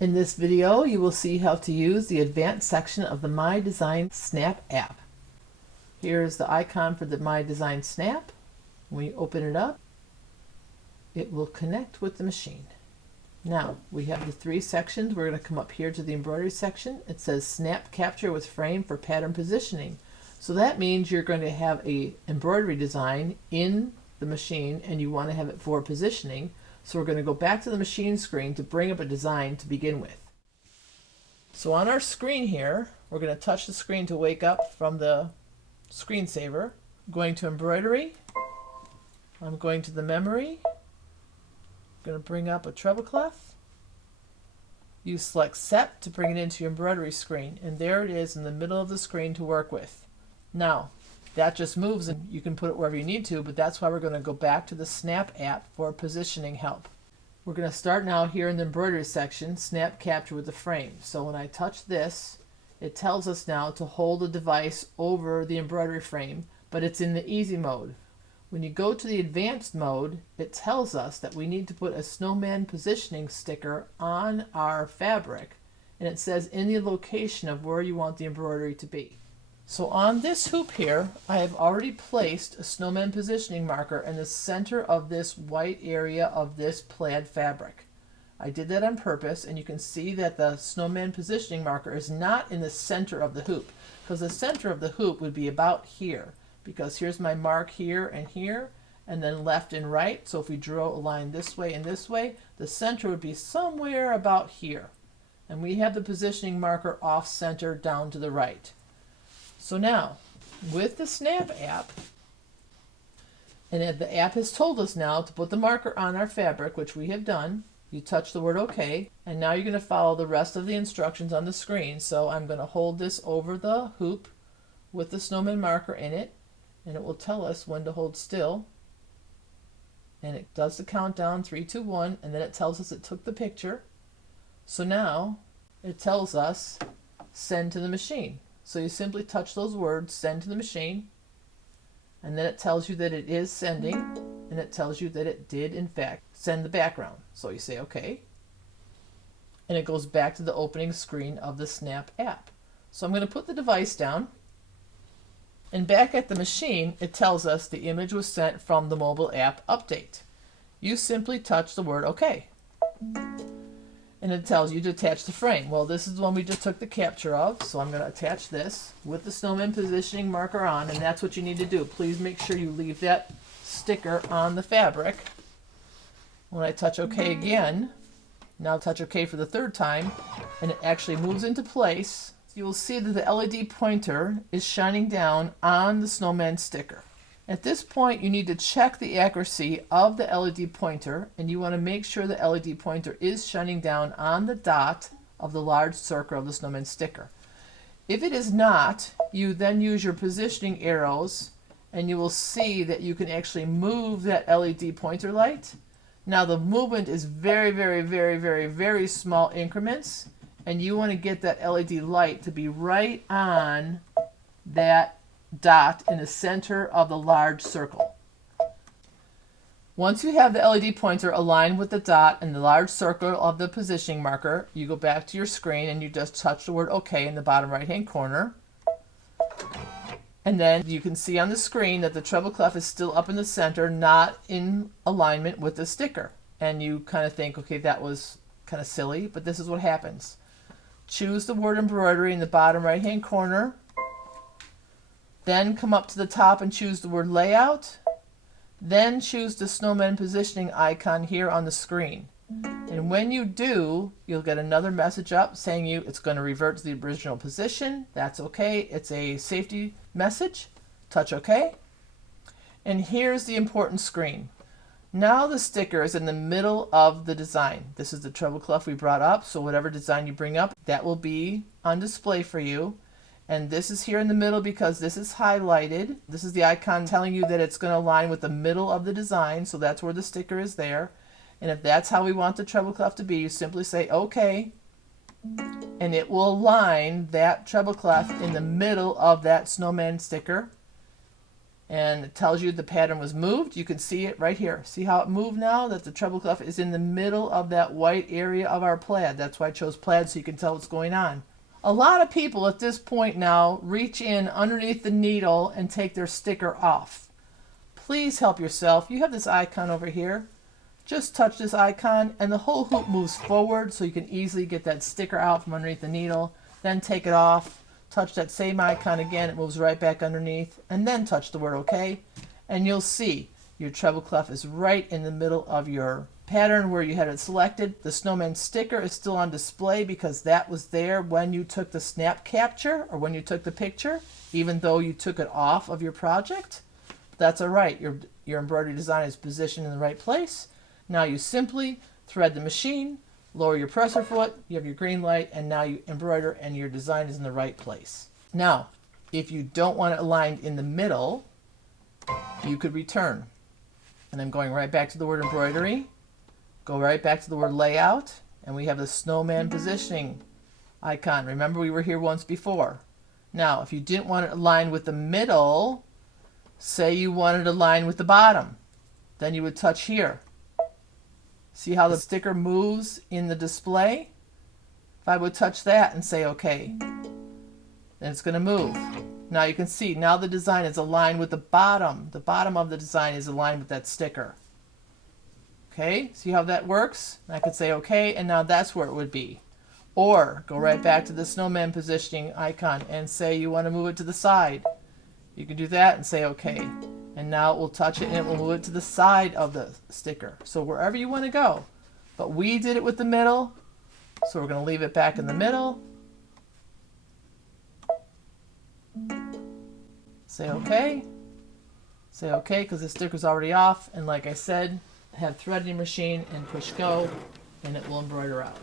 In this video, you will see how to use the advanced section of the My Design Snap app. Here is the icon for the My Design Snap. When you open it up, it will connect with the machine. Now, we have the three sections. We're going to come up here to the embroidery section. It says Snap Capture with Frame for Pattern Positioning. So that means you're going to have a embroidery design in the machine and you want to have it for positioning. So we're going to go back to the machine screen to bring up a design to begin with. So on our screen here, we're going to touch the screen to wake up from the screensaver. I'm going to embroidery. I'm going to the memory. I'm going to bring up a treble clef. You select set to bring it into your embroidery screen, and there it is in the middle of the screen to work with. Now, that just moves and you can put it wherever you need to, but that's why we're going to go back to the Snap app for positioning help. We're going to start now here in the embroidery section, Snap Capture with the Frame. So when I touch this, it tells us now to hold the device over the embroidery frame, but it's in the easy mode. When you go to the advanced mode, it tells us that we need to put a snowman positioning sticker on our fabric, and it says in the location of where you want the embroidery to be. So on this hoop here, I have already placed a snowman positioning marker in the center of this white area of this plaid fabric. I did that on purpose, and you can see that the snowman positioning marker is not in the center of the hoop, because the center of the hoop would be about here, because here's my mark here, and then left and right. So if we drew a line this way and this way, the center would be somewhere about here. And we have the positioning marker off center down to the right. So now, with the Snap app, and the app has told us now to put the marker on our fabric, which we have done. You touch the word OK, and now you're going to follow the rest of the instructions on the screen. So I'm going to hold this over the hoop with the snowman marker in it, and it will tell us when to hold still. And it does the countdown, 3, 2, 1, and then it tells us it took the picture. So now it tells us send to the machine. So you simply touch those words, send to the machine, and then it tells you that it is sending, and it tells you that it did in fact send the background. So you say OK, and it goes back to the opening screen of the Snap app. So I'm going to put the device down, and back at the machine it tells us the image was sent from the mobile app update. You simply touch the word OK, and it tells you to attach the frame. Well, this is the one we just took the capture of, so I'm going to attach this with the snowman positioning marker on, and that's what you need to do. Please make sure you leave that sticker on the fabric. When I touch OK again, now touch OK for the third time, and it actually moves into place. You will see that the LED pointer is shining down on the snowman sticker. At this point, you need to check the accuracy of the LED pointer, and you want to make sure the LED pointer is shining down on the dot of the large circle of the snowman sticker. If it is not, you then use your positioning arrows, and you will see that you can actually move that LED pointer light. Now the movement is very small increments, and you want to get that LED light to be right on that dot in the center of the large circle. Once you have the LED pointer aligned with the dot and the large circle of the positioning marker, you go back to your screen and you just touch the word OK in the bottom right hand corner. And then you can see on the screen that the treble clef is still up in the center, not in alignment with the sticker. And you kind of think, okay, that was kind of silly, but this is what happens. Choose the word embroidery in the bottom right hand corner. Then come up to the top and choose the word layout. Then choose the snowman positioning icon here on the screen. And when you do, you'll get another message up saying it's going to revert to the original position. That's okay. It's a safety message. Touch OK. And here's the important screen. Now the sticker is in the middle of the design. This is the treble clef we brought up, so whatever design you bring up, that will be on display for you. And this is here in the middle because this is highlighted. This is the icon telling you that it's going to align with the middle of the design, so that's where the sticker is there. And if that's how we want the treble clef to be, you simply say OK, and it will align that treble clef in the middle of that snowman sticker. and it tells you the pattern was moved. You can see it right here. See how it moved now? That the treble clef is in the middle of that white area of our plaid. That's why I chose plaid, so you can tell what's going on. A lot of people at this point now reach in underneath the needle and take their sticker off. Please help yourself. You have this icon over here. Just touch this icon and the whole hoop moves forward, so you can easily get that sticker out from underneath the needle. Then take it off. Touch that same icon again, it moves right back underneath, and then touch the word OK, and you'll see your treble clef is right in the middle of your pattern where you had it selected. The snowman sticker is still on display because that was there when you took the snap capture or when you took the picture, even though you took it off of your project. That's all right. Your embroidery design is positioned in the right place. Now you simply thread the machine, lower your presser foot, you have your green light, and now you embroider and your design is in the right place. Now, if you don't want it aligned in the middle, you could return. And I'm going right back to the word embroidery, go right back to the word layout, and we have the snowman positioning icon. Remember, we were here once before. Now, if you didn't want it aligned with the middle, say you wanted it aligned with the bottom, then you would touch here. See how the sticker moves in the display? If I would touch that and say OK, then it's going to move. Now you can see, now the design is aligned with the bottom. The bottom of the design is aligned with that sticker. Okay, see how that works? And I could say OK, and now that's where it would be. Or go right back to the snowman positioning icon and say you want to move it to the side. You can do that and say OK. And now it will touch it and it will move it to the side of the sticker. So wherever you want to go. But we did it with the middle, so we're going to leave it back in the middle. Say OK. Say OK because the sticker's already off. And like I said, have threading machine and push go, and it will embroider out.